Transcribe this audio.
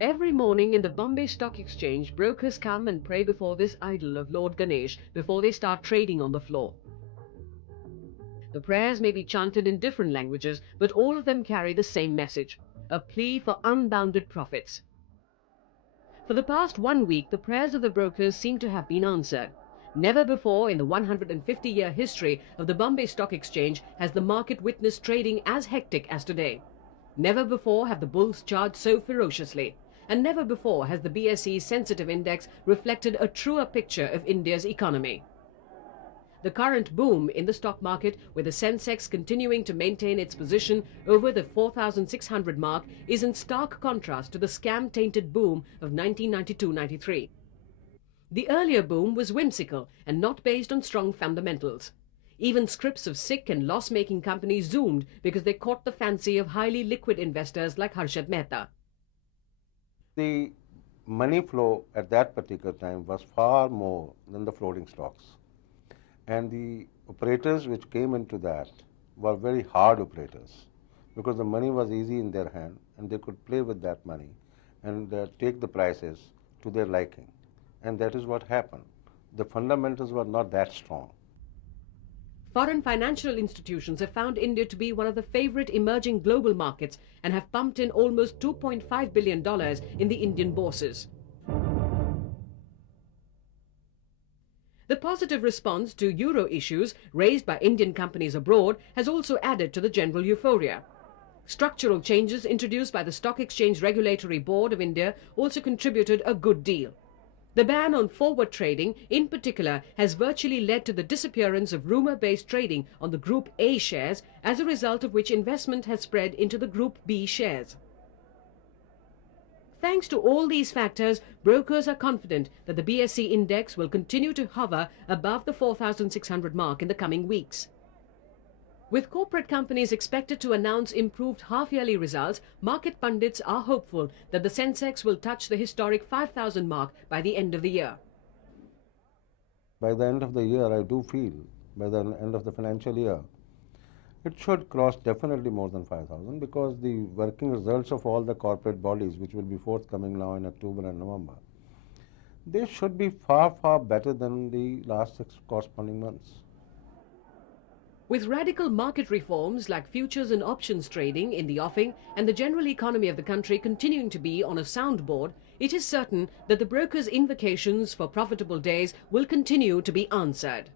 Every morning in the Bombay Stock Exchange, brokers come and pray before this idol of Lord Ganesh before they start trading on the floor. The prayers may be chanted in different languages, but all of them carry the same message, a plea for unbounded profits. For the past 1 week, the prayers of the brokers seem to have been answered. Never before in the 150-year history of the Bombay Stock Exchange has the market witnessed trading as hectic as today. Never before have the bulls charged so ferociously. And never before has the BSE's sensitive index reflected a truer picture of India's economy. The current boom in the stock market, with the Sensex continuing to maintain its position over the 4,600 mark, is in stark contrast to the scam-tainted boom of 1992-93. The earlier boom was whimsical and not based on strong fundamentals. Even scripts of sick and loss-making companies zoomed because they caught the fancy of highly liquid investors like Harshad Mehta. The money flow at that particular time was far more than the floating stocks. And the operators which came into that were very hard operators because the money was easy in their hand and they could play with that money and take the prices to their liking. And that is what happened. The fundamentals were not that strong. Foreign financial institutions have found India to be one of the favorite emerging global markets and have pumped in almost $2.5 billion in the Indian bourses. The positive response to euro issues raised by Indian companies abroad has also added to the general euphoria. Structural changes introduced by the Stock Exchange Regulatory Board of India also contributed a good deal. The ban on forward trading, in particular, has virtually led to the disappearance of rumour-based trading on the Group A shares, as a result of which investment has spread into the Group B shares. Thanks to all these factors, brokers are confident that the BSE index will continue to hover above the 4,600 mark in the coming weeks. With corporate companies expected to announce improved half-yearly results, market pundits are hopeful that the Sensex will touch the historic 5,000 mark by the end of the year. By the end of the year, I do feel, by the end of the financial year, it should cross definitely more than 5,000 because the working results of all the corporate bodies, which will be forthcoming now in October and November, they should be far, far better than the last 6 corresponding months. With radical market reforms like futures and options trading in the offing and the general economy of the country continuing to be on a soundboard, it is certain that the brokers' invocations for profitable days will continue to be answered.